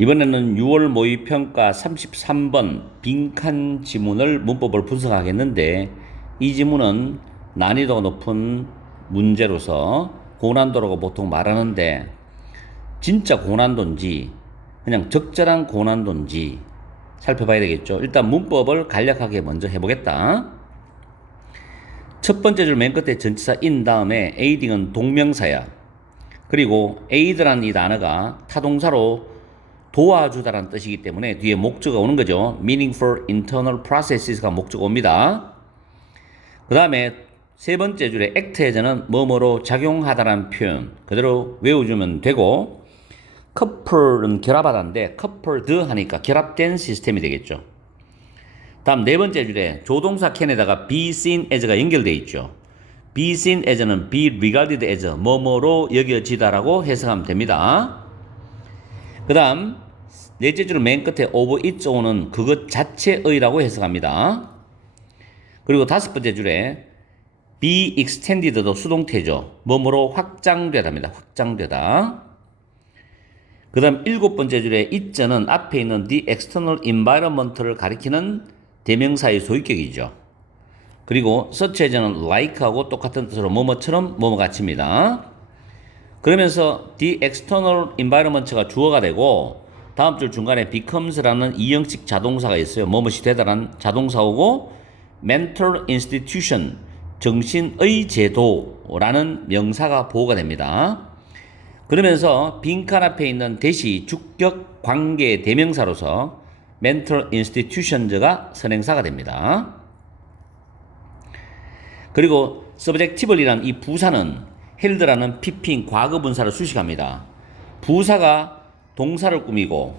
이번에는 6월 모의평가 33번 빈칸 지문을 문법을 분석하겠는데, 이 지문은 난이도가 높은 문제로서 고난도라고 보통 말하는데, 진짜 고난도인지 그냥 적절한 고난도인지 살펴봐야 되겠죠. 일단 문법을 간략하게 먼저 해보겠다. 첫 번째 줄 맨 끝에 전치사 in 다음에 aiding은 동명사야. 그리고 aid라는 이 단어가 타동사로 도와주다라는 뜻이기 때문에 뒤에 목적어가 오는 거죠. meaning for internal processes가 목적어입니다. 그 다음에 세 번째 줄에 act as는 뭐뭐로 작용하다라는 표현 그대로 외워주면 되고, couple은 결합하다인데 coupled 하니까 결합된 시스템이 되겠죠. 다음 네 번째 줄에 조동사 can에다가 be seen as가 연결되어 있죠. be seen as는 be regarded as 뭐뭐로 여겨지다라고 해석하면 됩니다. 그 다음 넷째 줄 맨 끝에 of its own은 그것 자체의라고 해석합니다. 그리고 다섯 번째 줄에 be extended도 수동태죠. 뭐뭐로 확장되다입니다. 확장되다. 그 다음 일곱 번째 줄에 it는 앞에 있는 the external environment를 가리키는 대명사의 소유격이죠. 그리고 such as는 like하고 똑같은 뜻으로 뭐뭐처럼 뭐뭐같이입니다. 그러면서 the external environment가 주어가 되고, 다음 줄 중간에 becomes라는 이형식 자동사가 있어요. 뭐뭐이 되다라는 자동사오고, mental institution, 정신의 제도라는 명사가 보호가 됩니다. 그러면서 빈칸 앞에 있는 대시 주격 관계 대명사로서 mental institutions가 선행사가 됩니다. 그리고 subjectively라는 이 부사는 held라는 pp인 과거 분사를 수식합니다. 부사가 동사를 꾸미고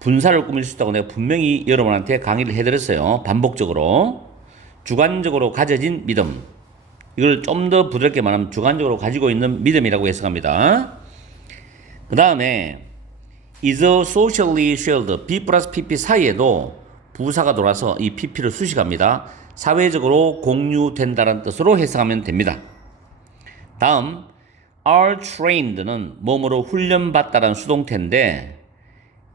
분사를 꾸밀 수 있다고 내가 분명히 여러분한테 강의를 해드렸어요. 반복적으로. 주관적으로 가져진 믿음. 이걸 좀 더 부드럽게 말하면 주관적으로 가지고 있는 믿음이라고 해석합니다. 그 다음에 is socially shared, B 플러스 PP 사이에도 부사가 돌아서 이 PP를 수식합니다. 사회적으로 공유된다는 뜻으로 해석하면 됩니다. 다음 are trained는 뭐뭐로 훈련받다라는 수동태인데,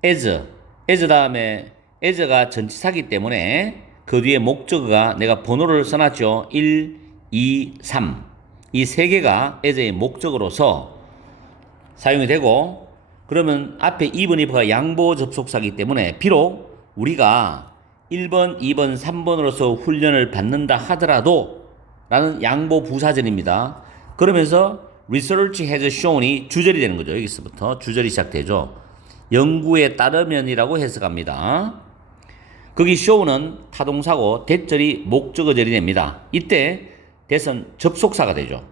as 다음에 as가 전치사기 때문에 그 뒤에 목적어가 내가 번호를 써놨죠. 1, 2, 3. 이 세 개가 as의 목적어로서 사용이 되고, 그러면 앞에 2번, 2번가 양보 접속사기 때문에 비록 우리가 1번, 2번, 3번으로서 훈련을 받는다 하더라도 라는 양보 부사절입니다. 그러면서 research has shown이 주절이 되는 거죠. 여기서부터 주절이 시작되죠. 연구에 따르면이라고 해석합니다. 거기 show는 타동사고 대절이 목적어절이 됩니다. 이때 that은 접속사가 되죠.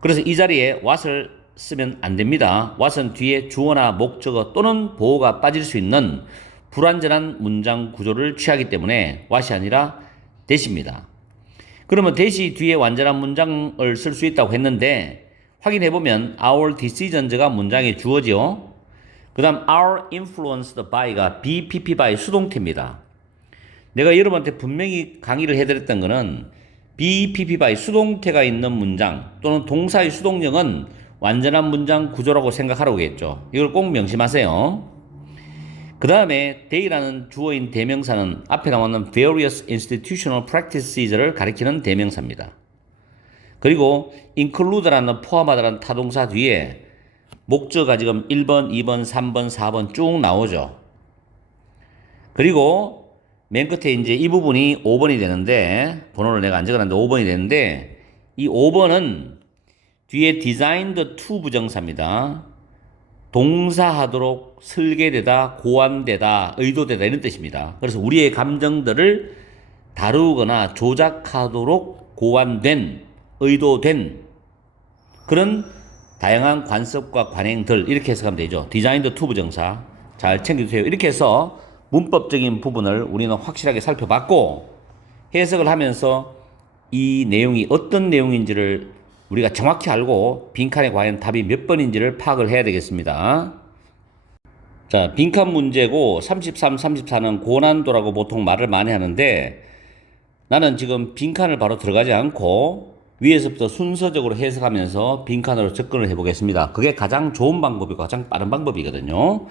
그래서 이 자리에 what을 쓰면 안 됩니다. what은 뒤에 주어나 목적어 또는 보어가 빠질 수 있는 불완전한 문장 구조를 취하기 때문에 what이 아니라 that입니다. 그러면 that이 뒤에 완전한 문장을 쓸 수 있다고 했는데, 확인해보면 our decisions,가 문장의 주어지요. 그 다음 are influenced by가 BPP by 수동태입니다. 내가 여러분한테 분명히 강의를 해드렸던 거는 BPP by 수동태가 있는 문장 또는 동사의 수동력은 완전한 문장 구조라고 생각하라고 했죠. 이걸 꼭 명심하세요. 그 다음에 they라는 주어인 대명사는 앞에 나오는 various institutional practices를 가리키는 대명사입니다. 그리고 include라는 포함하다라는 타동사 뒤에 목적어가 지금 1번, 2번, 3번, 4번 쭉 나오죠. 그리고 맨 끝에 이제 이 부분이 5번이 되는데, 번호를 내가 안 적어놨는데 5번이 되는데, 이 5번은 뒤에 designed to 부정사입니다. 동사하도록 설계되다, 고안되다, 의도되다 이런 뜻입니다. 그래서 우리의 감정들을 다루거나 조작하도록 고안된, 의도된 그런 다양한 관습과 관행들, 이렇게 해석하면 되죠. designed to 부정사 잘 챙겨주세요. 이렇게 해서 문법적인 부분을 우리는 확실하게 살펴봤고, 해석을 하면서 이 내용이 어떤 내용인지를 우리가 정확히 알고 빈칸에 과연 답이 몇 번인지를 파악을 해야 되겠습니다. 자, 빈칸 문제고 33, 34는 고난도라고 보통 말을 많이 하는데, 나는 지금 빈칸을 바로 들어가지 않고 위에서부터 순서적으로 해석하면서 빈칸으로 접근을 해보겠습니다. 그게 가장 좋은 방법이고 가장 빠른 방법이거든요.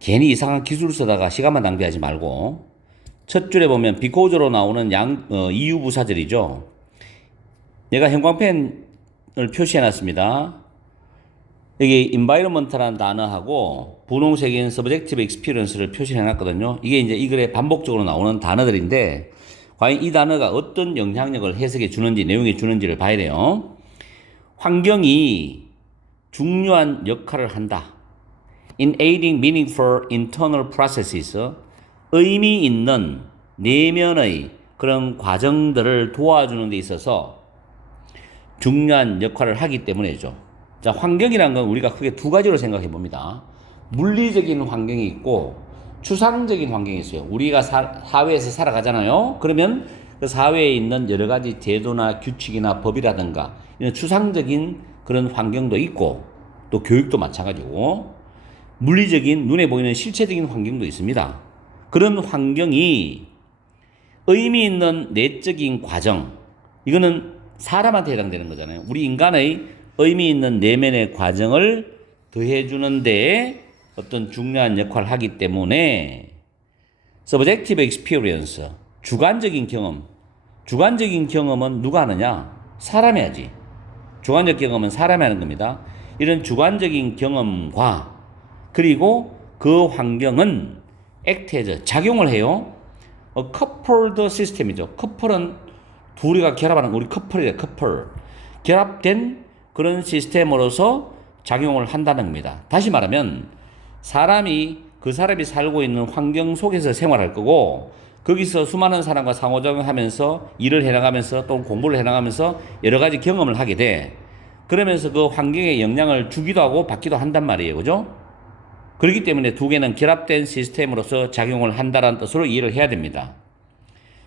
괜히 이상한 기술 쓰다가 시간만 낭비하지 말고 첫 줄에 보면 because로 나오는 이유 부사절이죠. 내가 형광펜을 표시해 놨습니다. 여기 environment라는 단어하고 분홍색인 subjective experience를 표시해 놨거든요. 이게 이제 이 글에 반복적으로 나오는 단어들인데 과연 이 단어가 어떤 영향력을 해석해 주는지, 내용에 주는지를 봐야 돼요. 환경이 중요한 역할을 한다. In aiding meaningful internal processes, 의미 있는 내면의 그런 과정들을 도와주는 데 있어서 중요한 역할을 하기 때문이죠. 자, 환경이라는 건 우리가 크게 두 가지로 생각해 봅니다. 물리적인 환경이 있고 추상적인 환경이 있어요. 우리가 사회에서 살아가잖아요. 그러면 그 사회에 있는 여러 가지 제도나 규칙이나 법이라든가 이런 추상적인 그런 환경도 있고 또 교육도 마찬가지고 물리적인 눈에 보이는 실체적인 환경도 있습니다. 그런 환경이 의미 있는 내적인 과정, 이거는 사람한테 해당되는 거잖아요. 우리 인간의 의미 있는 내면의 과정을 더해주는 데 어떤 중요한 역할을 하기 때문에 subjective experience, 주관적인 경험은 누가 하느냐? 사람이 하지. 주관적 경험은 사람이 하는 겁니다. 이런 주관적인 경험과 그리고 그 환경은 act에서 작용을 해요. coupled system이죠. 커플은 둘이가 결합하는 우리 커플이래. 커플 결합된 그런 시스템으로서 작용을 한다는 겁니다. 다시 말하면 그 사람이 살고 있는 환경 속에서 생활할 거고 거기서 수많은 사람과 상호작용하면서 일을 해나가면서 또 공부를 해나가면서 여러 가지 경험을 하게 돼. 그러면서 그 환경에 영향을 주기도 하고 받기도 한단 말이에요. 그죠? 그렇기 때문에 두 개는 결합된 시스템으로서 작용을 한다는 뜻으로 이해를 해야 됩니다.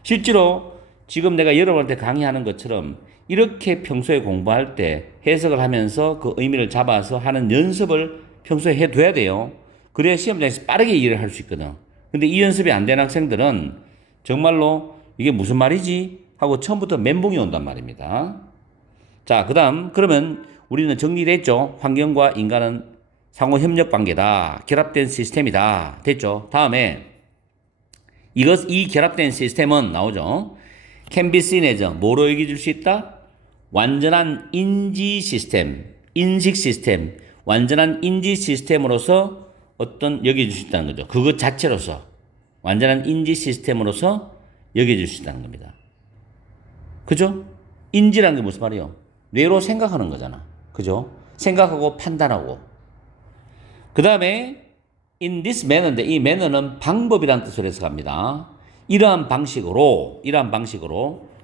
실제로 지금 내가 여러분한테 강의하는 것처럼 이렇게 평소에 공부할 때 해석을 하면서 그 의미를 잡아서 하는 연습을 평소에 해둬야 돼요. 그래야 시험장에서 빠르게 이해를 할 수 있거든. 근데 이 연습이 안 되는 학생들은 정말로 이게 무슨 말이지? 하고 처음부터 멘붕이 온단 말입니다. 자, 그러면 우리는 정리됐죠? 환경과 인간은 상호 협력 관계다. 결합된 시스템이다. 됐죠? 다음에 이 결합된 시스템은 나오죠. can be seen as 뭐로 얘기해 줄 수 있다? 완전한 인지 시스템, 인식 시스템, 완전한 인지 시스템으로서 어떤 여겨줄 수 있다는 거죠. 그것 자체로서 완전한 인지 시스템으로서 여겨줄 수 있다는 겁니다. 그죠? 인지라는 게 무슨 말이에요? 뇌로 생각하는 거잖아. 그죠? 생각하고 판단하고. 그 다음에 in this manner인데 이 manner는 방법이라는 뜻으로 해석합니다. 이러한 방식으로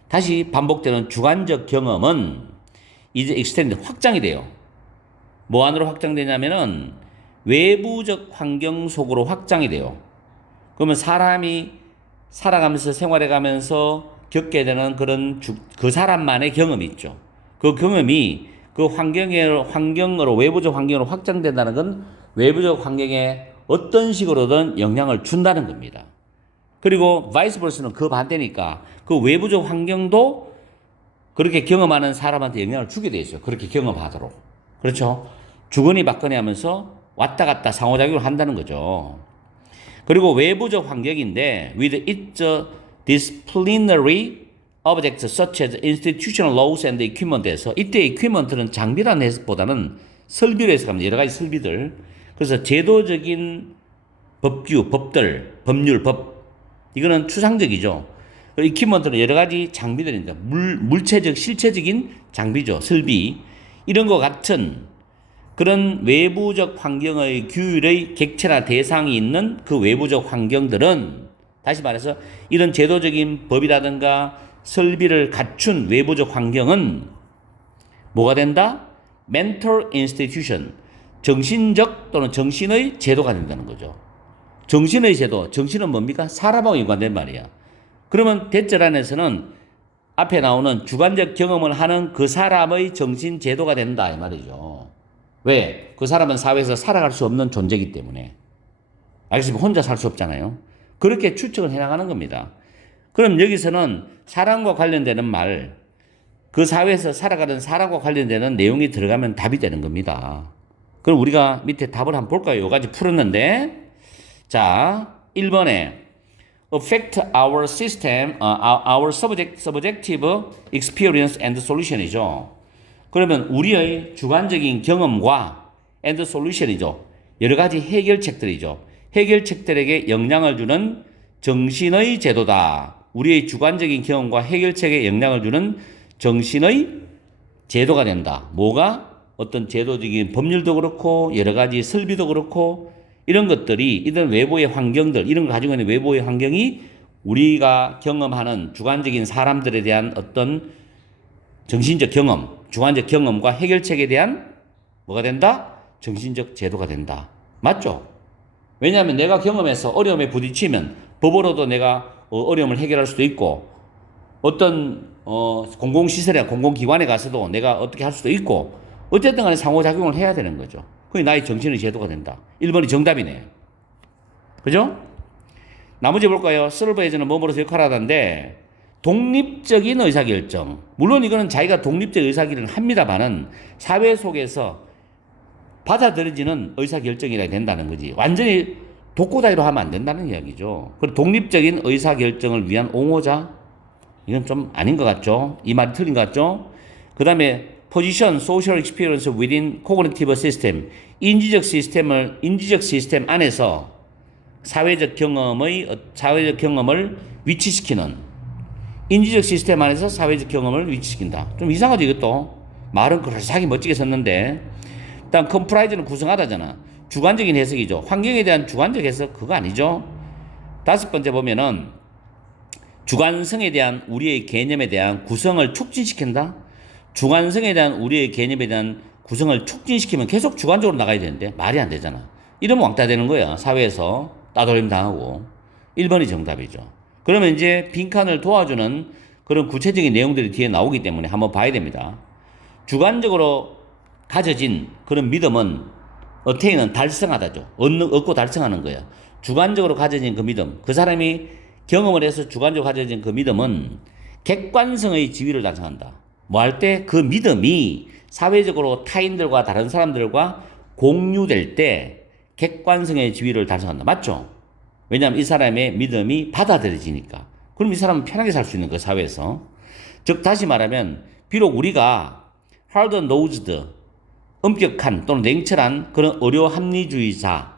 다시 반복되는 주관적 경험은 이제 extend 확장이 돼요. 뭐 안으로 확장되냐면은 외부적 환경 속으로 확장이 돼요. 그러면 사람이 살아가면서 생활해가면서 겪게 되는 그런 그 사람만의 경험이 있죠. 그 경험이 그 환경으로 외부적 환경으로 확장된다는 건 외부적 환경에 어떤 식으로든 영향을 준다는 겁니다. 그리고 vice versa는 그 반대니까 그 외부적 환경도 그렇게 경험하는 사람한테 영향을 주게 돼 있어요. 그렇게 경험하도록. 그렇죠? 주거니 받거니 하면서 왔다 갔다 상호작용을 한다는 거죠. 그리고 외부적 환경인데 with its disciplinary objects such as institutional laws and equipment에서 이때 equipment는 장비라는 해석보다는 설비로 해석합니다. 여러 가지 설비들. 그래서 제도적인 법규, 법들, 법률, 법 이거는 추상적이죠. equipment는 여러 가지 장비들입니다. 물체적, 실체적인 장비죠. 설비. 이런 것 같은 그런 외부적 환경의 규율의 객체나 대상이 있는 그 외부적 환경들은 다시 말해서 이런 제도적인 법이라든가 설비를 갖춘 외부적 환경은 뭐가 된다? mental institution, 정신적 또는 정신의 제도가 된다는 거죠. 정신의 제도, 정신은 뭡니까? 사람하고 연관된 말이야. 그러면 대절 안에서는 앞에 나오는 주관적 경험을 하는 그 사람의 정신 제도가 된다 이 말이죠. 왜? 그 사람은 사회에서 살아갈 수 없는 존재이기 때문에. 알겠습니까? 혼자 살 수 없잖아요. 그렇게 추측을 해나가는 겁니다. 그럼 여기서는 사람과 관련되는 말, 그 사회에서 살아가는 사람과 관련되는 내용이 들어가면 답이 되는 겁니다. 그럼 우리가 밑에 답을 한번 볼까요? 요 가지 풀었는데 자, 1번에 affect our system, our subjective experience and solution이죠. 그러면 우리의 주관적인 경험과 and solution이죠. 여러 가지 해결책들이죠. 해결책들에게 영향을 주는 정신의 제도다. 우리의 주관적인 경험과 해결책에 영향을 주는 정신의 제도가 된다. 뭐가? 어떤 제도적인 법률도 그렇고 여러 가지 설비도 그렇고 이런 것들이 이런 외부의 환경들 이런 걸 가지고 있는 외부의 환경이 우리가 경험하는 주관적인 사람들에 대한 어떤 정신적 경험, 주관적 경험과 해결책에 대한 뭐가 된다? 정신적 제도가 된다. 맞죠? 왜냐하면 내가 경험해서 어려움에 부딪히면 법으로도 내가 어려움을 해결할 수도 있고 어떤 공공시설이나 공공기관에 가서도 내가 어떻게 할 수도 있고 어쨌든 간에 상호작용을 해야 되는 거죠. 그게 나의 정신의 제도가 된다. 1번이 정답이네. 그죠? 나머지 볼까요? 서버에서는 뭐뭐로서 역할을 하던데 독립적인 의사결정. 물론 이거는 자기가 독립적 의사결정을 합니다만은 사회 속에서 받아들여지는 의사결정이라 된다는 거지. 완전히 독고다이로 하면 안 된다는 이야기죠. 그리고 독립적인 의사결정을 위한 옹호자? 이건 좀 아닌 것 같죠? 이 말이 틀린 것 같죠? 그 다음에 position, social experience within cognitive system. 인지적 시스템 안에서 사회적 경험을 위치시키는 인지적 시스템 안에서 사회적 경험을 위치시킨다. 좀 이상하죠, 이것도. 말은 그럴싸하게 멋지게 썼는데. 일단 comprise는 구성하다잖아. 주관적인 해석이죠. 환경에 대한 주관적 해석 그거 아니죠. 5번째 보면은 주관성에 대한 우리의 개념에 대한 구성을 촉진시킨다. 주관성에 대한 우리의 개념에 대한 구성을 촉진시키면 계속 주관적으로 나가야 되는데 말이 안 되잖아. 이러면 왕따 되는 거야. 사회에서 따돌림 당하고. 1번이 정답이죠. 그러면 이제 빈칸을 도와주는 그런 구체적인 내용들이 뒤에 나오기 때문에 한번 봐야 됩니다. 주관적으로 가져진 그런 믿음은 어테인은 달성하다죠. 얻고 달성하는 거야. 주관적으로 가져진 그 믿음, 그 사람이 경험을 해서 주관적으로 가져진 그 믿음은 객관성의 지위를 달성한다. 뭐 할 때 그 믿음이 사회적으로 타인들과 다른 사람들과 공유될 때 객관성의 지위를 달성한다. 맞죠? 왜냐하면 이 사람의 믿음이 받아들여지니까. 그럼 이 사람은 편하게 살 수 있는 그 사회에서. 즉 다시 말하면 비록 우리가 hard-nosed, 엄격한 또는 냉철한 그런 의료 합리주의자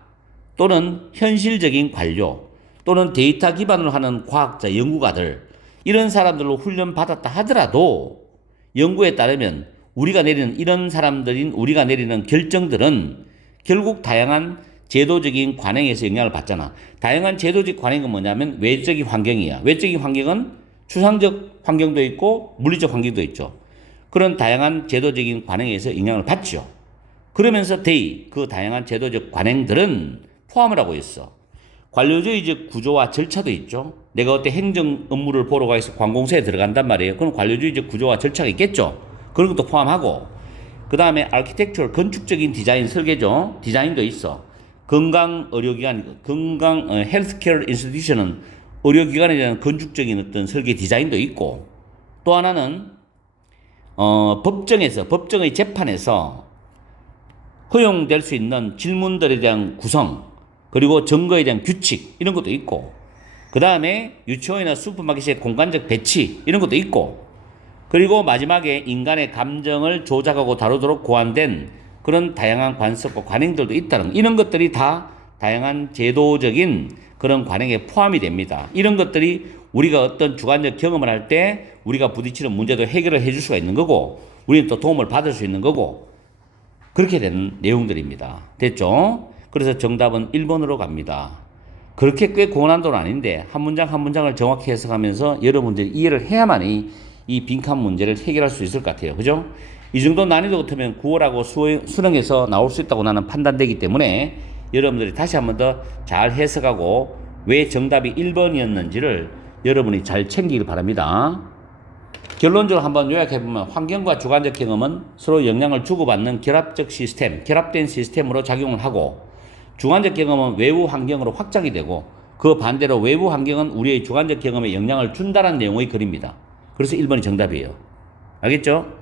또는 현실적인 관료 또는 데이터 기반으로 하는 과학자, 연구가들 이런 사람들로 훈련받았다 하더라도 연구에 따르면 우리가 내리는 결정들은 결국 다양한 제도적인 관행에서 영향을 받잖아. 다양한 제도적 관행은 뭐냐면 외적인 환경이야. 외적인 환경은 추상적 환경도 있고 물리적 환경도 있죠. 그런 다양한 제도적인 관행에서 영향을 받죠. 그러면서 그 다양한 제도적 관행들은 포함을 하고 있어. 관료주의적 구조와 절차도 있죠. 내가 어때 행정 업무를 보러 가서 관공서에 들어간단 말이에요. 그럼 관료주의적 구조와 절차가 있겠죠. 그런 것도 포함하고 그 다음에 아키텍처럴 건축적인 디자인 설계죠. 디자인도 있어. 헬스케어 인스티튜션은 의료기관에 대한 건축적인 어떤 설계 디자인도 있고 또 하나는 법정의 재판에서 허용될 수 있는 질문들에 대한 구성 그리고 증거에 대한 규칙 이런 것도 있고 그 다음에 유치원이나 슈퍼마켓의 공간적 배치 이런 것도 있고 그리고 마지막에 인간의 감정을 조작하고 다루도록 고안된 그런 다양한 관습과 관행들도 있다는 이런 것들이 다 다양한 제도적인 그런 관행에 포함이 됩니다. 이런 것들이 우리가 어떤 주관적 경험을 할 때 우리가 부딪히는 문제도 해결을 해줄 수가 있는 거고 우리는 또 도움을 받을 수 있는 거고 그렇게 되는 내용들입니다. 됐죠? 그래서 정답은 1번으로 갑니다. 그렇게 꽤 고난도는 아닌데 한 문장 한 문장을 정확히 해석하면서 여러 문제를 이해를 해야만이 이 빈칸 문제를 해결할 수 있을 것 같아요. 그죠? 이 정도 난이도 같으면 9월하고 수능에서 나올 수 있다고 나는 판단되기 때문에 여러분들이 다시 한 번 더 잘 해석하고 왜 정답이 1번이었는지를 여러분이 잘 챙기길 바랍니다. 결론적으로 한번 요약해보면 환경과 주관적 경험은 서로 영향을 주고받는 결합된 시스템으로 작용을 하고 주관적 경험은 외부 환경으로 확장이 되고 그 반대로 외부 환경은 우리의 주관적 경험에 영향을 준다는 내용의 글입니다. 그래서 1번이 정답이에요. 알겠죠?